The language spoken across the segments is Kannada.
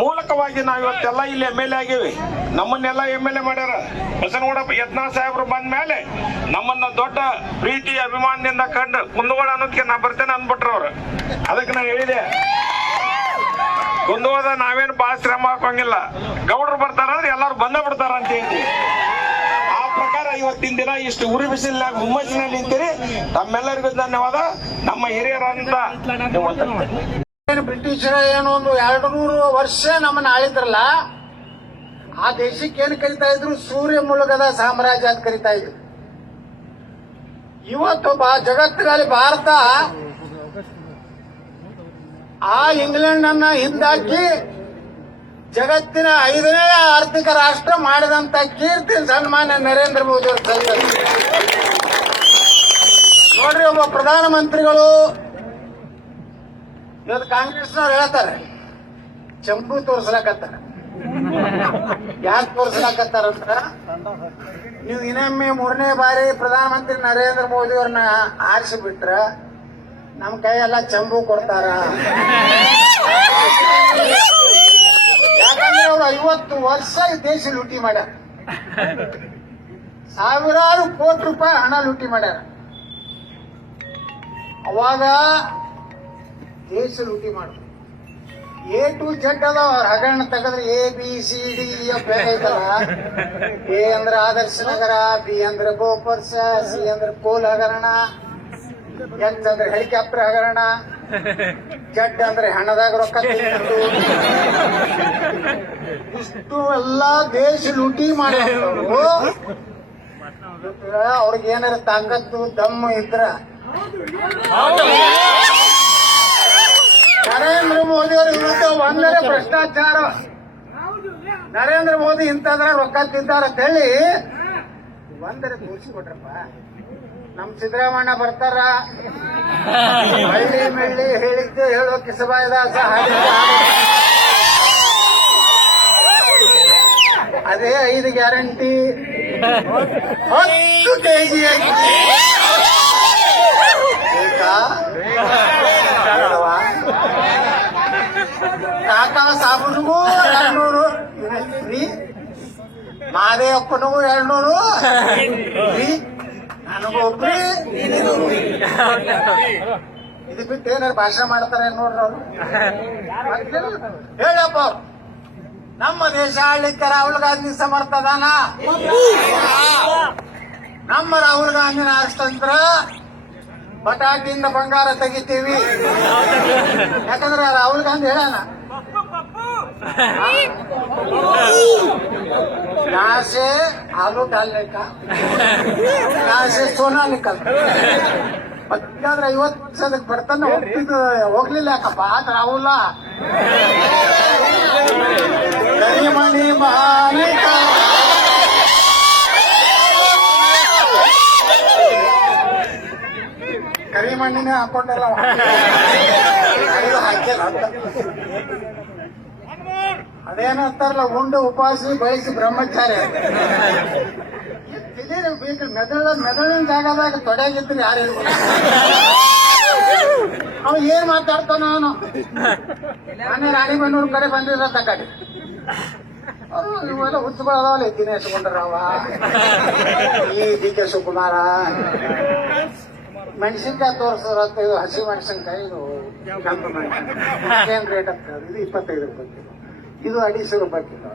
ಮೂಲಕವಾಗಿ ನಾವು ಇವತ್ತೆಲ್ಲ ಇಲ್ಲಿ MLA ಆಗಿವಿ. ನಮ್ಮನ್ನೆಲ್ಲ MLA ಮಾಡ್ಯಾರ. ಬಸನಗೌಡ ಯತ್ನಾಳ್ ಸಾಹೇಬ್ರು ಬಂದ ಮೇಲೆ ನಮ್ಮನ್ನ ದೊಡ್ಡ ಪ್ರೀತಿ ಅಭಿಮಾನದಿಂದ ಕಂಡು ಕುಂದಗೋಳ ಅನ್ನೋದಕ್ಕೆ ನಾ ಬರ್ತೇನೆ ಅಂದ್ಬಿಟ್ರು ಅವ್ರು. ಅದಕ್ಕೆ ನಾ ಹೇಳಿದೆ, ಕುಂದಗೋಳ ನಾವೇನು ಬಾಳ ಶ್ರಮ ಹಾಕೋಂಗಿಲ್ಲ, ಗೌಡ್ರು ಬರ್ತಾರಂದ್ರೆ ಎಲ್ಲಾರು ಬಂದ ಬಿಡ್ತಾರ ಅಂತ ಹೇಳ್ತೀವಿ. ಆ ಪ್ರಕಾರ ಇವತ್ತಿನ ದಿನ ಇಷ್ಟು ಉರಿ ಬಿಸಿಲಿನಾಗ ಹುಮ್ಮಸ್ಸಿನಲ್ಲಿ ನಿಂತೀರಿ. ತಮ್ಮೆಲ್ಲರಿಗೂ ಧನ್ಯವಾದ. ನಮ್ಮ ಹಿರಿಯರಂತ ಬ್ರಿಟಿಷರ ಏನೋ ಒಂದು 200 ವರ್ಷ ನಮ್ಮನ್ನ ಆಳಿದ್ರಲ್ಲ, ಆ ದೇಶಕ್ಕೆ ಏನ್ ಕರಿತಾ ಇದ್ರು? ಸೂರ್ಯ ಮುಳುಗದ ಸಾಮ್ರಾಜ್ಯ ಅಂತ ಕರಿತಾ ಇದ್ರು. ಇವತ್ತು ಜಗತ್ತಿನಲ್ಲಿ ಭಾರತ ಆ ಇಂಗ್ಲೆಂಡ್ ಅನ್ನ ಹಿಂದಾಕಿ ಜಗತ್ತಿನ 5ನೇ ಆರ್ಥಿಕ ರಾಷ್ಟ್ರ ಮಾಡಿದಂತ ಕೀರ್ತಿ ಸನ್ಮಾನ್ಯ ನರೇಂದ್ರ ಮೋದಿ ಅವರು ಸಲ್ಲಿದ್ದಾರೆ. ನೋಡ್ರಿ, ಒಬ್ಬ ಪ್ರಧಾನಮಂತ್ರಿಗಳು ಇವತ್ತು ಕಾಂಗ್ರೆಸ್ನವ್ರು ಹೇಳ್ತಾರೆ ಚಂಬು ತೋರ್ಸ್ಲಾಕತ್ತಾರ. ಯಾಕೆ ತೋರ್ಸ್ಲಾಕತ್ತಾರಂತ, ನೀವು ಇನ್ನೊಮ್ಮೆ 3ನೇ ಬಾರಿ ಪ್ರಧಾನಮಂತ್ರಿ ನರೇಂದ್ರ ಮೋದಿ ಅವ್ರನ್ನ ಆರಿಸಿಬಿಟ್ರ ನಮ್ ಕೈಯೆಲ್ಲ ಚಂಬು ಕೊಡ್ತಾರ. ಯಾಕಂದ್ರೆ ಅವ್ರು 50 ವರ್ಷ ಈ ದೇಶ ಲೂಟಿ ಮಾಡ್ಯಾರ. ಸಾವಿರಾರು ಕೋಟಿ ರೂಪಾಯಿ ಹಣ ಲೂಟಿ ಮಾಡ್ಯಾರ. ಅವಾಗ ದೇಶ ಲೂಟಿ ಮಾಡಿದ್ರು. A to Z ಅದಾವ. ಹಗರಣ ತೆಗೆದ್ರೆ ABCDEF ಐತಲ್ಲ. A ಅಂದ್ರೆ ಆದರ್ಶ ನಗರ, B ಅಂದ್ರೆ ಗೋಪರ್ಸ, C ಅಂದ್ರೆ ಕೋಲ್ ಹಗರಣ, H ಅಂದ್ರೆ ಹೆಲಿಕಾಪ್ಟರ್ ಹಗರಣ, Z ಅಂದ್ರೆ ಹಣದಾಗ ರೊಕ್ಕ ತಿನ್ನೋದು. ಇಷ್ಟು ಎಲ್ಲಾ ದೇಶ ಲೂಟಿ ಮಾಡೋರು. ಅವ್ರಿಗೆ ಏನಾರ ತಾಕತ್ತು ದಮ್ಮು ಇದ್ರ ನರೇಂದ್ರ ಮೋದಿ ಅವರ ವಿರುದ್ಧ ಒಂದರ ಭ್ರಷ್ಟಾಚಾರ, ನರೇಂದ್ರ ಮೋದಿ ಇಂಥದ್ರ ರೊಕ್ಕ ತಿಂತಾರ ಅಂತ ಹೇಳಿ ಒಂದರ ತೋರಿಸಿಕೊಟ್ರಪ್ಪ. ನಮ್ ಸಿದ್ದರಾಮಣ್ಣ ಬರ್ತಾರ, ಹಳ್ಳಿ ಮೆಳ್ಳಿ ಹೇಳಿದ್ದೆ ಹೇಳೋ ಕಿಸಬಾಯಿದಾಸ ಅದೇ 5 ಗ್ಯಾರಂಟಿ 10 kg ಕಾಕಾ ಸಾಬೂನಿಗೂ 200 ಫ್ರೀ, ಮಾದೇವಪ್ಪನಿಗೂ 200 ಫ್ರೀ, ನನಗೂ ಫ್ರೀ. ಇದು ಬಿಟ್ಟು ಏನಾರು ಭಾಷಣ ಮಾಡ್ತಾರೆ ನೋಡ್ರಿ ಅವ್ರು. ಹೇಳಪ್ಪ, ನಮ್ಮ ದೇಶ ಆಳ್ಲಿಕ್ಕೆ ರಾಹುಲ್ ಗಾಂಧಿ ಸಮರ್ಥದಾನ? ನಮ್ಮ ರಾಹುಲ್ ಗಾಂಧಿನ ಅಷ್ಟಂತ್ರ ಬಟಾಟಿಯಿಂದ ಬಂಗಾರ ತೆಗಿತೀವಿ. ಯಾಕಂದ್ರೆ ರಾಹುಲ್ ಗಾಂಧಿ ಹೇಳೋಣ, यहाँ से आलू डालने का, यहाँ से सोना निकल. 50 ವರ್ಷದಕ್ಕೆ ಬರ್ತಾನೆ ಹೋಗ್ಲಿಲ್ಲ. ಯಾಕಪ್ಪ ರಾಹುಲ ಕರಿಮಣಿ ಮಾಲೀಕ ಕರಿಮಣ್ಣಿನೇ ಹಾಕೊಂಡಲ್ಲ ಹಾಕಿಲ್ಲ. ಅದೇನಂತಾರಲ್ಲ, ಉಂಡು ಉಪವಾಸಿ ಬಯಸಿ ಬ್ರಹ್ಮಚಾರಿ. ಮೆದುಳಿನ ಜಾಗದಾಗ ತೊಡೆಗಿದ್ರೆ ಯಾರು ಹೇಳ್ಬೋದು? ಅವ ಏನ್ ಮಾತಾಡ್ತಾನ? ಅವನು ನಾನೇ ರಾಣಿಬೆನ್ನೂರ್ ಕಡೆ ಬಂದಿರತ್ತ ಕಡೆ ಇವೆಲ್ಲ ಹುಚ್ಚುಗಳದಾವಲ್ಲ. ದಿನೇಶ್ ಗುಂಡೂರಾವ್, ಈ DK ಶಿವಕುಮಾರ ಮೆಣಸಿನ್ಕಾಯಿ ತೋರಿಸೋರಂತ. ಇದು ಹಸಿ ಮೆಣಸಿನ್ಕಾಯಿ, ಇದು ಕೆಂಪು ಮೆಣಸಿನ್ಕಾಯಿ ಏನ್ ರೇಟ್ ಆಗ್ತದೆ? ಇದು 25 ರೂಪಾಯಿ ಕಿಲೋ, ಇದು 250 ರೂಪಾಯಿ ಕಿಲೋ.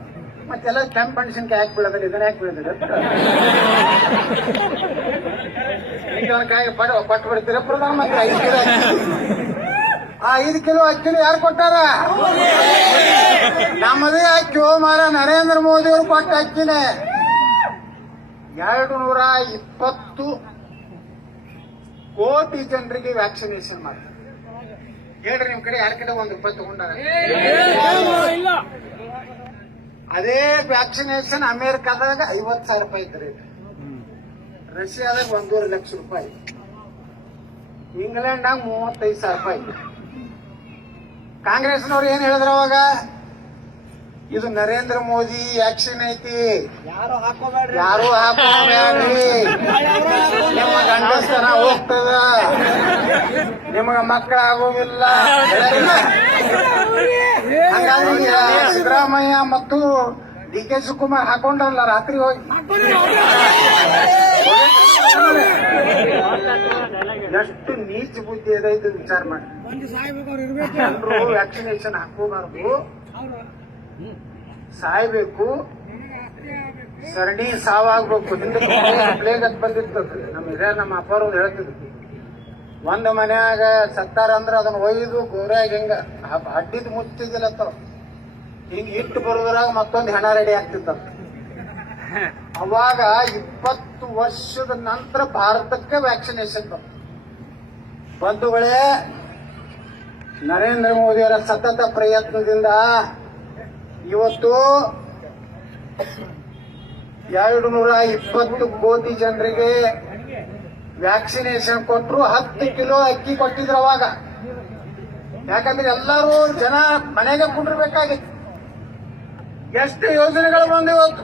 ಮತ್ತೆಲ್ಲ ಕೆಂಪು ಮೆಣಸಿನ್ಕಾಯಿ ಹಾಕಿ ಬೀಳೋದಿಲ್ಲ, ಇದನ್ನ ಹಾಕಿ ಬೀಳೋದಿಲ್ಲ. ಕಾಯಿ ಪಟ್ಟು ಬಿಡ್ತೀರ ಪ್ರಧಾನಮಂತ್ರಿ 5 ಕಿಲೋ. ಆ 5 ಕಿಲೋ ಅಕ್ಕಿನ ಯಾರು ಕೊಟ್ಟಾರ? ನಮ್ಮದೇ ಅಕ್ಕಿ ಮಾರ ನರೇಂದ್ರ ಮೋದಿ ಅವರು ಕೊಟ್ಟ ಅಕ್ಕಿನೇ. 220 ಕೋಟಿ ಜನರಿಗೆ ವ್ಯಾಕ್ಸಿನೇಷನ್ ಮಾಡ್ತಾರೆ. ಹೇಳ್ರಿ, ನಿಮ್ ಕಡೆ ಯಾರ ಕಡೆ 1 ರೂಪಾಯಿ ತಗೊಂಡಾರ? ಅದೇ ವ್ಯಾಕ್ಸಿನೇಷನ್ ಅಮೆರಿಕಾದಾಗ 50,000 ರೂಪಾಯಿ ಇದ್ರಿ, ರಷ್ಯಾದಾಗ 1.5 ಲಕ್ಷ ರೂಪಾಯಿ, ಇಂಗ್ಲೆಂಡ್ನಾಗ 35,000 ರೂಪಾಯಿ. ಕಾಂಗ್ರೆಸ್ನವ್ರು ಏನ್ ಹೇಳಿದ್ರು ಅವಾಗ? ಇದು ನರೇಂದ್ರ ಮೋದಿ ವ್ಯಾಕ್ಸಿನ್ ಐತಿ, ಯಾರು ಹಾಕೋಬೇಡ್ರಿ. ನಿಮ್ಮ ಗಂಡಸ್ತನ ಹೋಗ್ತದ, ನಿಮಗ ಮಕ್ಕಳ ಆಗೋದಿಲ್ಲ. ಹಂಗಾಗಿ ಸಿದ್ದರಾಮಯ್ಯ ಮತ್ತು ಡಿ ಕೆ ಶಿವಕುಮಾರ್ ಹಾಕೊಂಡಲ್ಲ ರಾತ್ರಿ ಹೋಗಿ. ಎಷ್ಟು ನೀಚ ಬುದ್ಧಿ ಇದೆ ಇದು ವಿಚಾರ ಮಾಡಿ. ಎಲ್ಲರೂ ವ್ಯಾಕ್ಸಿನೇಷನ್ ಹಾಕೋಬಾರ್ದು, ಸಾಯ್ಬೇಕು, ಸರಣಿ ಸಾವಾಗ್ಬೇಕು. ಪ್ಲೇಗ್ ಅಂತ ಬಂದಿರ್ತದೆ. ನಮ್ಮ ಹಿರಿಯರು ನಮ್ಮ ಅಪ್ಪರು ಹೇಳ್ತಿದ್ರು, ಒಂದ್ ಮನ್ಯಾಗ ಸತ್ತಾರ ಅಂದ್ರ ಅದನ್ನ ಒಯ್ದು ಗೋರ್ಯಾಗ ಹಿಂಗ ಹಡ್ಡಿದ್ ಮುಚ್ತಿದ್ದಿಲ್ಲತ್ತವ, ಹಿಂಗ ಇಟ್ಟು ಬರೋದ್ರಾಗ ಮತ್ತೊಂದು ಹೆಣ ರೆಡಿ ಆಗ್ತಿತ್ತ. ಅವಾಗ 20 ವರ್ಷದ ನಂತರ ಭಾರತಕ್ಕೆ ವ್ಯಾಕ್ಸಿನೇಷನ್ ಬಂಧುಗಳೇ, ನರೇಂದ್ರ ಮೋದಿಯವರ ಸತತ ಪ್ರಯತ್ನದಿಂದ ಇವತ್ತು 220 ಕೋಟಿ ಜನರಿಗೆ ವ್ಯಾಕ್ಸಿನೇಷನ್ ಕೊಟ್ಟರು. 10 ಕಿಲೋ ಅಕ್ಕಿ ಕೊಟ್ಟಿದ್ರು ಅವಾಗ. ಯಾಕಂದ್ರೆ ಎಲ್ಲರೂ ಜನ ಮನೆಗೆ ಕುಂಡಿರ್ಬೇಕಾಗಿತ್ತು. ಎಷ್ಟು ಯೋಜನೆಗಳು ಬಂದು ಇವತ್ತು